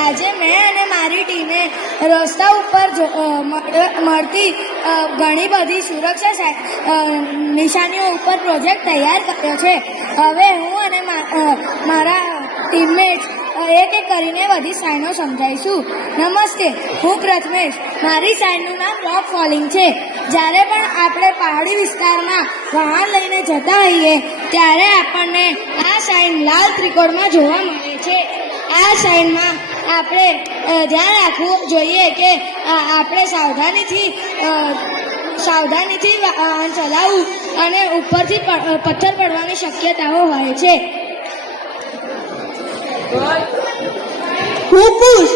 આજે મેં અને મારી ટીમે રસ્તા ઉપર મળતી ઘણી બધી સુરક્ષા નિશાનીઓ ઉપર પ્રોજેક્ટ તૈયાર કર્યો છે. હવે હું અને મારા ટીમમેટ એક એક કરીને બધી સાઇનો સમજાવીશું. નમસ્તે, હું પ્રથમેશ. મારી સાઇનનું નામ રોક ફોલિંગ છે. જ્યારે પણ આપણે પહાડી વિસ્તારમાં વાહન લઈને જતા હોઈએ ત્યારે આપણને આ સાઇન લાલ ત્રિકોણમાં જોવા મળે છે. આ સાઇનમાં આપણે ધ્યાન રાખવું જોઈએ કે આપણે સાવધાનીથી વાહન ચલાવવું અને ઉપરથી પથ્થર પડવાની શક્યતાઓ હોય છે. હું પૂછ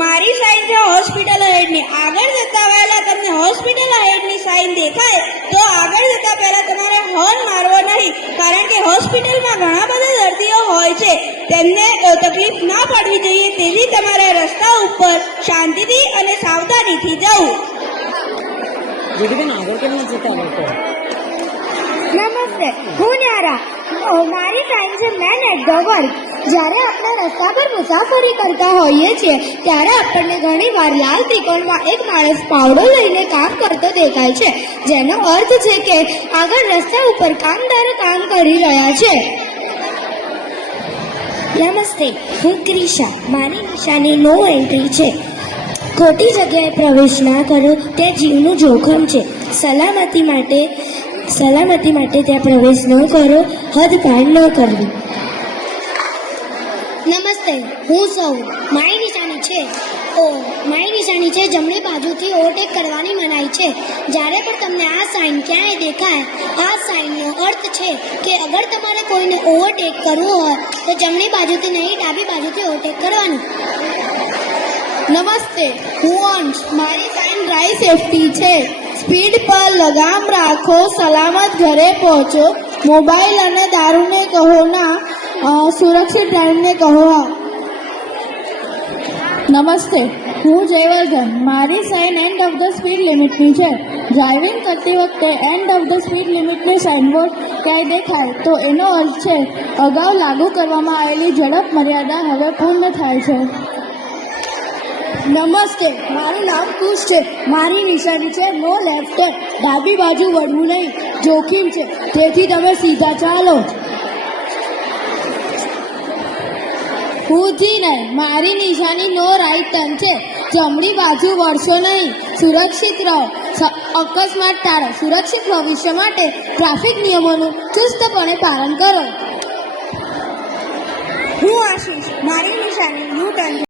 મારી સાઇન છે હોસ્પિટલ હેડની. આગળ જતા પહેલા તમને હોસ્પિટલ હેડની સાઇન દેખાય તો આગળ જતા પહેલા તમારે હોર્ન મારવો નહીં, કારણ કે હોસ્પિટલમાં ઘણા બધા દર્દીઓ હોય છે, તેમને તકલીફ ના પડવી જોઈએ. તેથી તમારે રસ્તા ઉપર શાંતિથી અને સાવધાનીથી જવું. નમસ્તે, હું ન્યારા. મારી સાઇન છે મેન એટ ધ વર્ક. જ્યારે આપણે રસ્તા પર મુસાફરી કરતા હોઈએ છીએ ત્યારે આપણને ઘણી વાર લાલ ત્રિકોણમાં એક માણસ પાવડો લઈને કામ કરતો દેખાય છે, જેનો અર્થ છે કે આગળ રસ્તા ઉપર કામદારો કામ કરી રહ્યા છે. નમસ્તે, હું ક્રિશા. મારી નિશાની નો એન્ટ્રી છે. ખોટી જગ્યાએ પ્રવેશ ના કરો, તે જીવનું જોખમ છે. સલામતી માટે ત્યાં પ્રવેશ ન કરો, હદપાર ન કરવી. નમસ્તે, હું સૌ. મારી નિશાની છે જમણી બાજુથી ઓવરટેક કરવાની મનાઈ છે. જ્યારે પણ તમને આ સાઇન ક્યાંય દેખાય, આ સાઇનનો અર્થ છે કે અગર તમારે કોઈને ઓવરટેક કરવું હોય તો જમણી બાજુથી નહીં, ડાબી બાજુથી ઓવરટેક કરવાનું. નમસ્તે, હું અંશ. મારી સાઇન ડ્રાઈવ સેફટી છે. સ્પીડ પર લગામ રાખો, સલામત ઘરે પહોંચો. મોબાઈલ અને દારૂને કહો ના, સુરક્ષિત ડ્રાઈવને કહો હા. નમસ્તે, હું જયવર્ધન. મારી sign end of the speed લિમિટની છે. ડ્રાઇવિંગ કરતી વખતે એન્ડ ઓફ ધ સ્પીડ લિમિટની સાઇનબોર્ડ ક્યાંય દેખાય તો એનો અર્થ છે અગાઉ લાગુ કરવામાં આવેલી ઝડપ મર્યાદા હવે પૂર્ણ થાય છે. નમસ્તે, મારું નામ કુશ છે. મારી નિશાની છે નો લેફ્ટ ટર્ન. ડાબી બાજુ વળવું નહીં, જોખમ છે, તેથી તમે સીધા ચાલો. મારી નિશાની નો રાઈટ ટર્ન છે. જમણી બાજુ વળશો નહીં, સુરક્ષિત રહો, અકસ્માત ટાળો. સુરક્ષિત ભવિષ્ય માટે ટ્રાફિક નિયમોનું ચુસ્તપણે પાલન કરો. હું આશીષ. મારી નિશાની યુ ટર્ન છે.